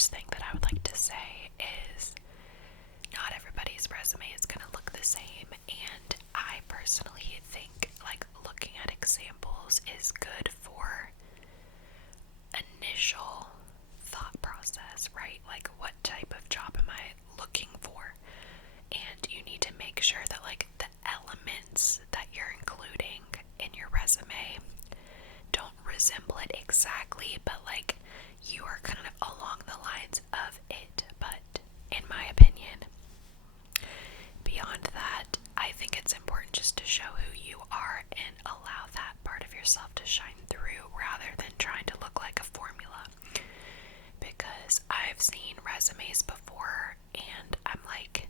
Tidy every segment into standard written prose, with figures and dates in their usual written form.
first thing that I would like to say is not everybody's resume is going to look the same, and I personally think like looking at examples is good for initial thought process, right? Like, what type of job am I looking for? And you need to make sure that like the elements that you're including in your resume don't resemble it exactly, but like you are kind of along the lines of it. But in my opinion, beyond that, I think it's important just to show who you are and allow that part of yourself to shine through rather than trying to look like a formula. Because I've seen resumes before and I'm like,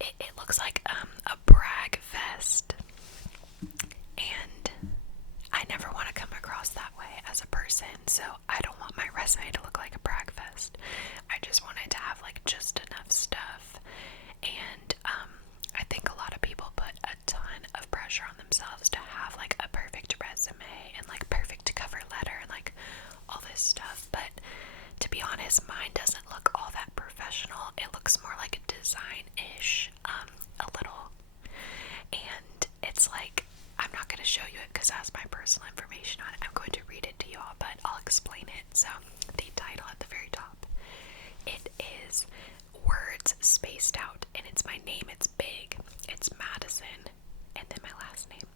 it looks like a brag fest, and I never want to come across that way as a person, so I don't want my resume to look like a brag fest. I just want it to have like just enough stuff, and I think a lot of people put a ton of pressure on themselves to have like a perfect resume and like perfect cover letter and like all this stuff, but to be honest, mine doesn't look all that professional. It looks more like a design-ish, a little, and it's like, I'm not going to show you it because it has my personal information on it. I'm going to read it to you all, but I'll explain it. So, the title at the very top, it is words spaced out, and it's my name, it's big, it's Madison, and then my last name,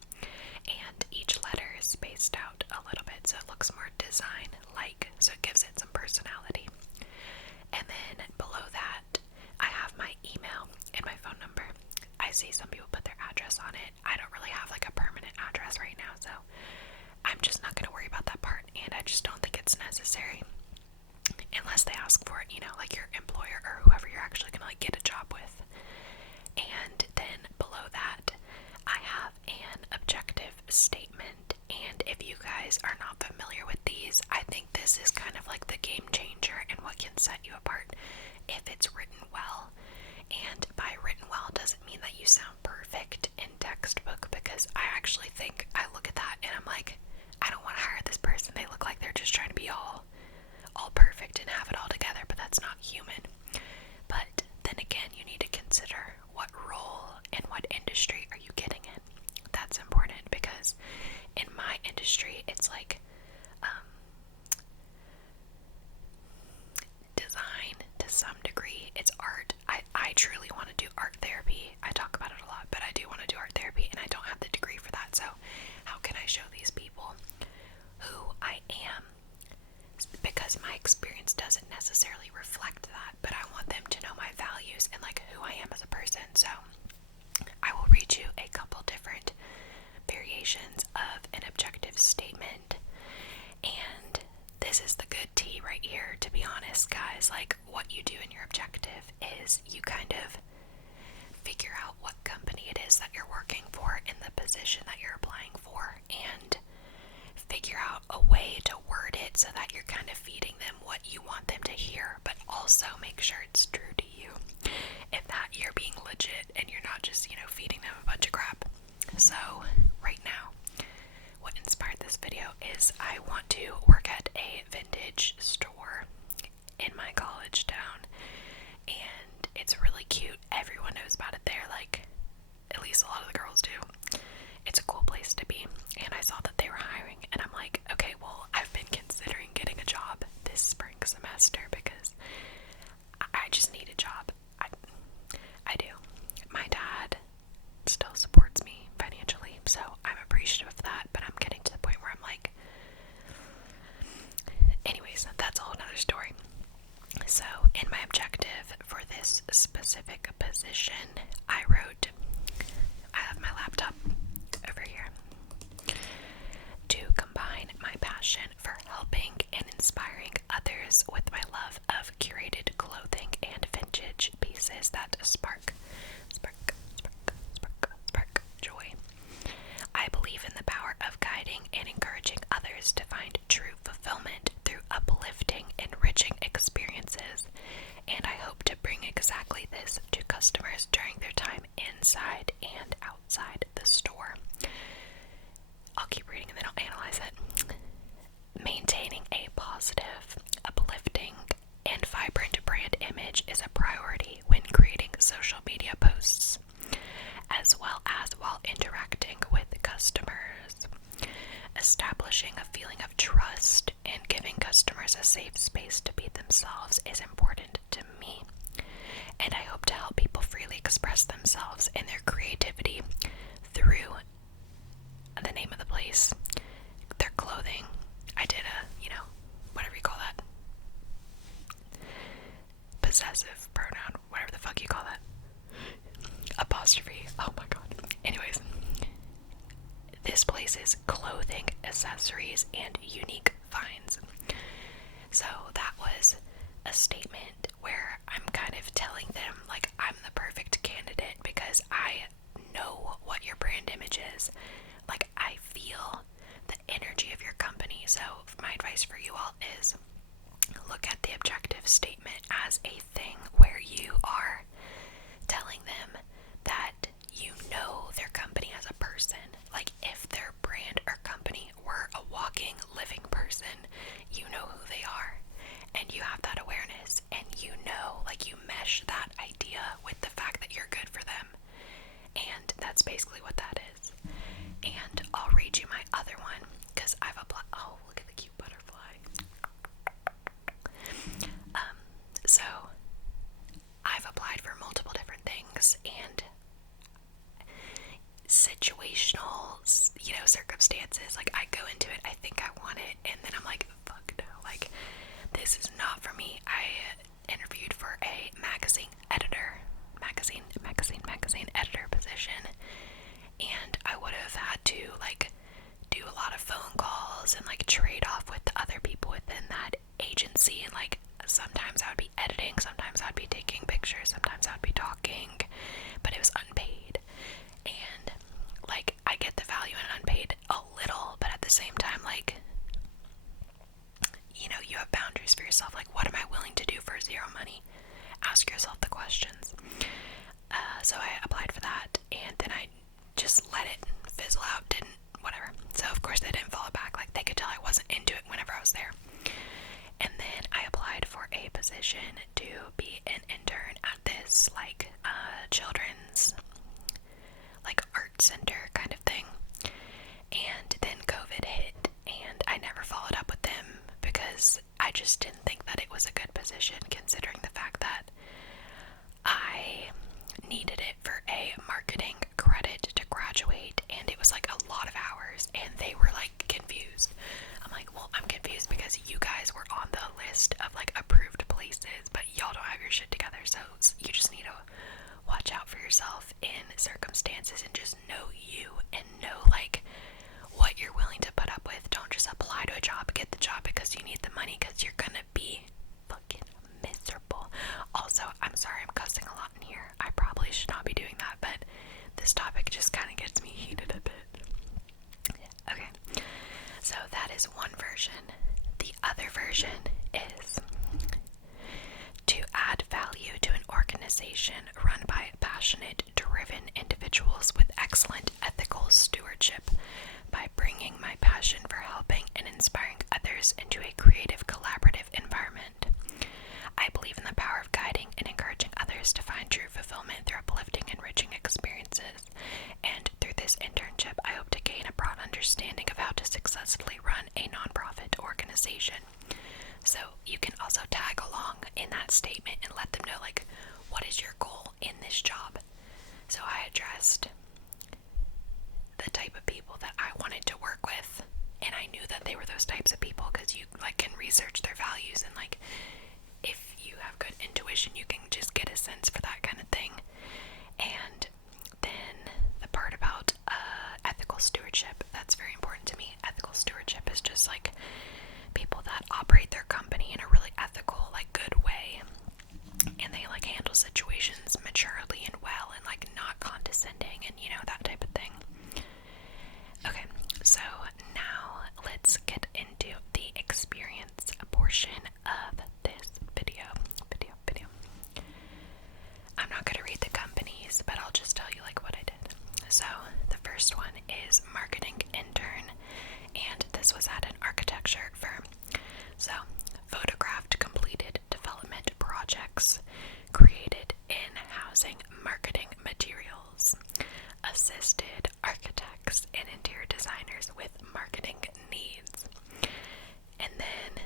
and each letter is spaced out a little bit, so it looks more design-like, so it gives it some personality. And then below that, I have my email and my phone number. I see some people put their address on it. I don't really have like a permanent address right now, so I'm just not going to worry about that part, and I just don't think it's necessary unless they ask for it, you know, like your employer or whoever you're actually going to like get a job with. And then below that, I have an objective statement, and if you guys are not familiar with these, I think this is kind of like the game changer and what can set you apart if it's written well. And by written well doesn't mean that you sound perfect in textbook, because I actually think I look at that and I'm like, I don't want to hire this person. They look like they're just trying to be all perfect and have it all together, but that's not human. But then again, you need to consider what role and what industry are you getting in. That's important, because in my industry, it's like design to some degree. It's art. I truly want to do art therapy. I talk about it a lot, but I do want to do art therapy, and I don't have the degree for that. So how can I show these people who I am? Because my experience doesn't necessarily reflect that, but I want them to know my values and like who I am as a person. So I will read you a couple different variations of an objective statement, and this is the good tea right here, to be honest, guys. Like, what you do in your objective is you kind of figure out what company it is that you're working for in the position that you're applying for, and figure out a way to word it so that you're kind of feeding them what you want them to hear, but also make sure it's true to you, and that you're being legit and you're not just, you know, feeding them a bunch of crap. So right now, what inspired this video is I want to work at a vintage store in my college town, and it's really cute. Everyone knows about it there, like at least a lot of the girls do. It's a cool place to be, and I saw that they were hiring, and I'm like, okay, well, I've been considering getting a job this spring semester because I just need a job. I do. My dad still supports me financially, so I'm appreciative of that, but I'm getting to the point where I'm like, anyways, that's a whole nother story. So in my objective for this specific position, I wrote, I have my laptop over here, to combine my passion for helping and inspiring others with my love of curated clothing and vintage pieces that spark joy. I believe in the power of guiding and encouraging others to find true fulfillment through uplifting, enriching experiences, and I hope to bring exactly this to customers during their time inside and outside the store. I'll keep reading and then I'll analyze it. Maintaining a positive apostrophe pronoun, whatever the fuck you call that. Apostrophe. Oh my god. Anyways, this places clothing, accessories, and unique finds. So that was a statement where I'm kind of telling them, like, I'm the perfect candidate because I know what your brand image is. Like, I feel the energy of your company. So my advice for you all is look at the objective statement as a thing where you are telling them that you know their company as a person. Like, if their brand or company were a walking, living person, you know who they are, and you have that awareness, and you know, like, you mesh that idea with the fact that you're good for them. And that's basically what that is. And I'll read you my other one, because I've applied. Oh, look at the cute butterfly. So I've applied for multiple different things, and situational, circumstances. Like, I go into it, I think I want it, and then I'm like, fuck no, like, this is not for me. I interviewed for a magazine editor position, and I would have had to, like, do a lot of phone calls and, like, trade off with the other people within that agency, and, like, sometimes I would be editing, sometimes I would be taking pictures, sometimes I would be talking, but it was unpaid. And, like, I get the value in unpaid a little, but at the same time, like, you know, you have boundaries for yourself. Like, what am I willing to do for zero money? Ask yourself the questions. So I applied for that, and then I just let it fizzle out, whatever. So of course they didn't follow back. Like, they could tell I wasn't into it whenever I was there. And then I applied for a position to be an intern at this, like, children's, like, art center kind of thing. And then COVID hit, and I never followed up with them because I just didn't think that it was a good position, considering the fact that I needed it for a marketing credit to graduate, and it was like a lot of hours, and they were like confused. I'm like, well, I'm confused because you guys were on the list of, like, approved places, but y'all don't have your shit together, so you just need to watch out for yourself in circumstances and just know you and know, like, what you're willing to put up with. Don't just apply to a job, get the job because you need the money, because you're gonna be fucking miserable. Also, I'm sorry I'm cussing a lot in here. I probably should not be doing that, but this topic just kind of gets me heated a bit. Okay, so that is one version. The other version is to add value to an organization run by passionate, driven individuals with excellent ethical stewardship by bringing my passion for helping and inspiring others into a creative, collaborative environment. I believe in the power of guiding and encouraging others to find true fulfillment through uplifting, enriching experiences. And through this internship, I hope to gain a broad understanding of how to successfully run a nonprofit organization. So you can also tag along in that statement and let them know, like, what is your goal in this job? So I addressed the type of people that I wanted to work with, and I knew that they were those types of people because you, like, can research their values, and, like, if you have good intuition, you can just get a sense for that kind of thing. And then the part about ethical stewardship, that's very important to me. Ethical stewardship is just, like, people that operate their company in a really ethical, like, good way, and they, like, handle situations maturely and well, and, like, not condescending, and, you know, that type of thing. Okay, so now let's get into the experience portion of this video. I'm not going to read the companies, but I'll just tell you, like, what I did. So the first one is marketing intern, and this was at an architecture firm. So photographed completed development projects, created in-housing marketing materials, assisted architects and interior designers with marketing needs. And then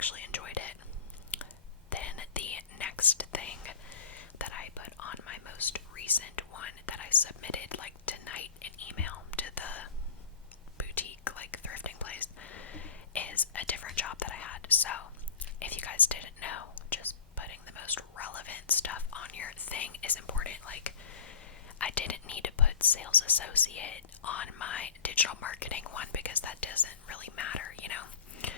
actually enjoyed it. Then the next thing that I put on my most recent one that I submitted like tonight in email to the boutique like thrifting place is a different job that I had. So if you guys didn't know, just putting the most relevant stuff on your thing is important. Like, I didn't need to put sales associate on my digital marketing one because that doesn't really matter, you know.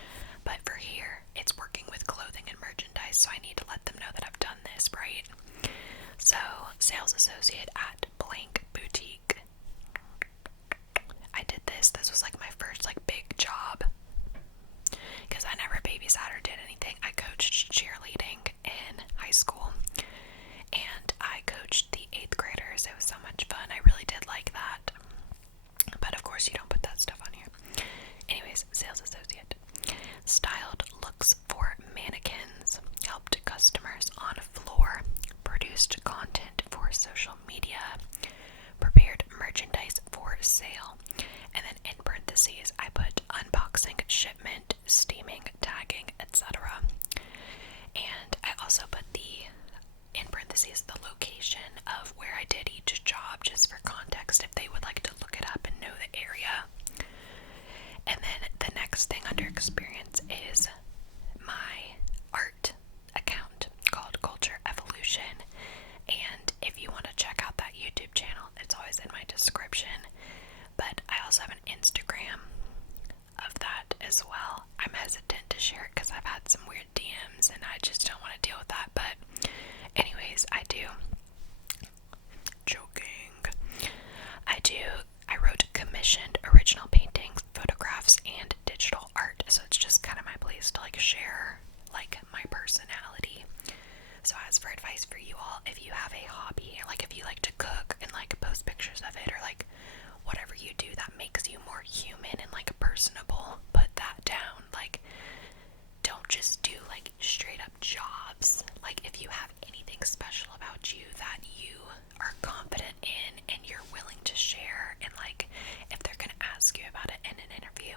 But for here, it's working with clothing and merchandise, so I need to let them know that I've done this, right? So, sales associate at blank boutique. I did this. This was like my first like big job because I never babysat or did anything. I coached cheerleading in high school and I coached the 8th graders. It was so much fun. I really did like that. But of course you don't put that stuff on here. Anyways, sales associate. Styled looks for mannequins, helped customers on floor, produced content for social media, prepared merchandise for sale, and then in parentheses I put unboxing, shipment, steaming, tagging, etc. And I also put in parentheses the location of where I did each job just for context if they would like to look it up and know the area. And then the next thing under experience is my art account called Culture Evolution. And if you want to check out that YouTube channel, it's always in my description. But I also have an Instagram of that as well. I'm hesitant to share it because I've had some weird DMs and I just don't want to deal with that. But anyways, I do. Joking. I wrote commissioned original paintings, photographs, and digital art. So it's just kind of my place to like share like my personality. So as for advice for you all, if you have a hobby, like if you like to cook and like post pictures of it, or like whatever you do that makes you more human and like personable, put that down. Like, don't just do like straight up jobs. Like, if you have anything special about you that you are confident in and you're willing to share, and like if they're gonna ask you about it in an interview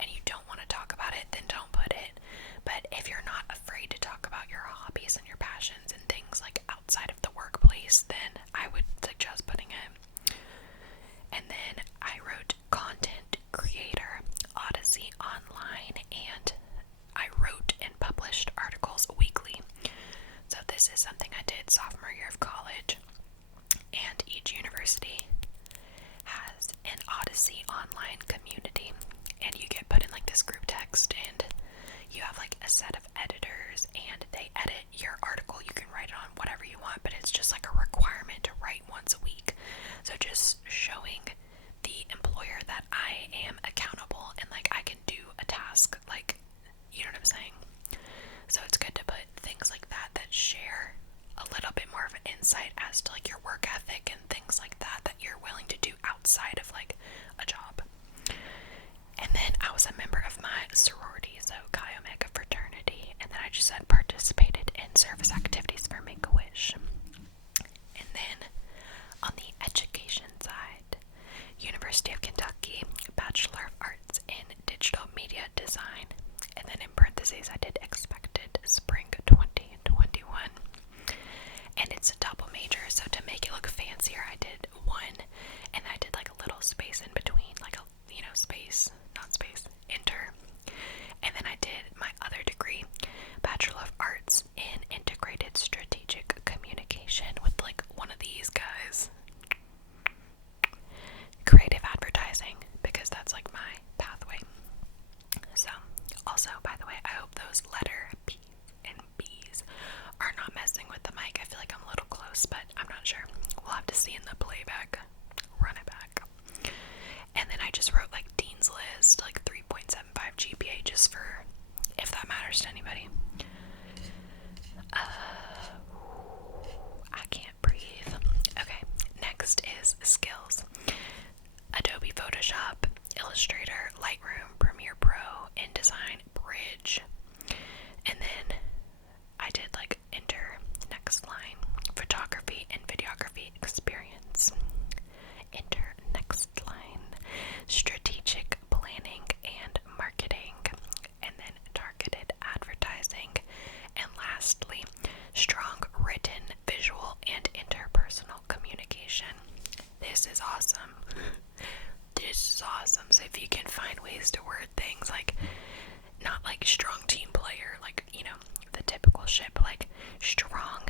and you don't want to talk about it, then don't put it. But if you're not afraid to talk about your hobbies and your passions and things like outside of the workplace, then I would suggest putting it. And then I wrote content creator, Odyssey Online, and I wrote and published articles weekly. So this is something I did sophomore year of college. And each university has an Odyssey Online community, and you get put in like this group text, and you have like a set of editors, and they edit your article. You can write it on whatever you want, but it's just like a requirement to write once a week. So just showing the employer that I am accountable and like I can do a task, like, you know what I'm saying? So it's good to put things like that that share a little bit more of an insight as to like your work ethic and things like that that you're willing to do outside of like a job. And then I was a member of my sorority, so Chi Omega fraternity, and then I just had participated in service activities for Make-A-Wish. And then on the education side, University of Kentucky, Bachelor of Arts in Digital Media Design, and then in parentheses I did expected spring 2021. And it's a double major, so to make it look fancier, I did one, and I did like a little space in between, like a, you know, space, not space, inter. And then I did my other degree, Bachelor of Arts in Integrated Strategic Communication, with like one of these guys. Creative advertising, because that's like my pathway. So, also, by the way, I hope those letter P's and B's are not messing with the mic. I feel like I'm a little close, but I'm not sure. We'll have to see in the playback. Run it back. And then I just wrote like Dean's List, like 3.75 GPA, just for if that matters to anybody. I can't breathe. Okay, next is skills. Adobe Photoshop, Illustrator, Lightroom, Premiere Pro, InDesign, Bridge. And then I did like enter next line, photography and videography experience. Enter next line, strategic planning and marketing. And then targeted advertising. strong team player, like, the typical shit, but like strong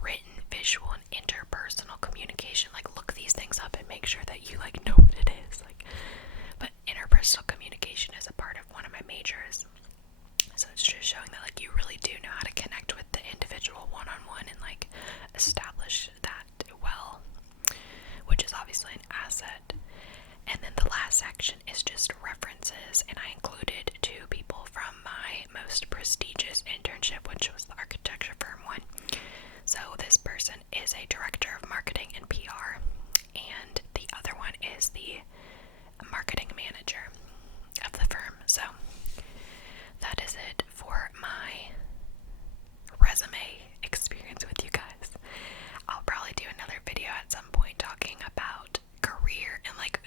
written, visual, and interpersonal communication. Like, look these things up and make sure that you like know what it is. Like, but interpersonal communication is a part of one of my majors. So it's just showing that like you really do know how to connect with the individual one-on-one and like establish that well, which is obviously an asset. And then the last section is just references, and I included 2 people from my most prestigious internship, which was the architecture firm one. So this person is a director of marketing and PR, and the other one is the marketing manager of the firm. So that is it for my resume experience with you guys. I'll probably do another video at some point talking about career and like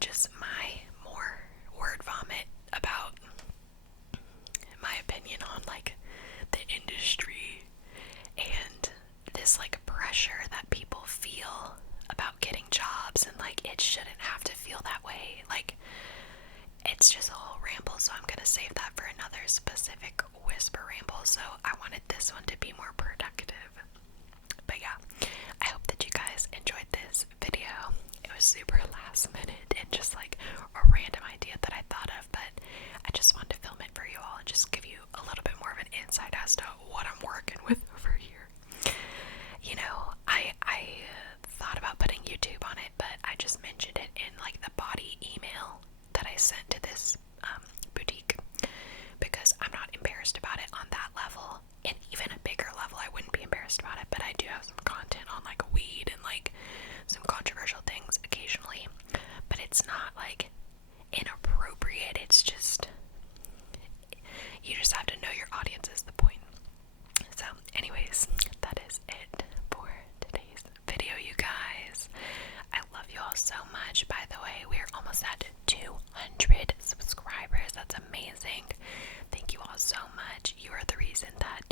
just my more word vomit about my opinion on like the industry and this like pressure that people feel about getting jobs, and like it shouldn't have to feel that way. Like, it's just a whole ramble, so I'm gonna save that for another specific whisper ramble. So I wanted this one to be more productive. But yeah, I hope that you guys enjoyed this video. It was super last minute and just like a random idea that I thought of, but I just wanted to film it for you all and just give you a little bit more of an insight as to what I'm working with over here. I thought about putting YouTube on it, but I just mentioned it in like the body email that I sent to this boutique, because I'm not embarrassed about it on that level. And even a bigger level, I wouldn't be embarrassed about it, but I do have some content on like weed and like some controversial things occasionally, but it's not like inappropriate. It's just, you just have to know your audience is the point. So anyways, that is it for today's video, you guys. I love you all so much. By the way, we're almost at 200 subscribers. That's amazing. Thank you all so much. You are the reason that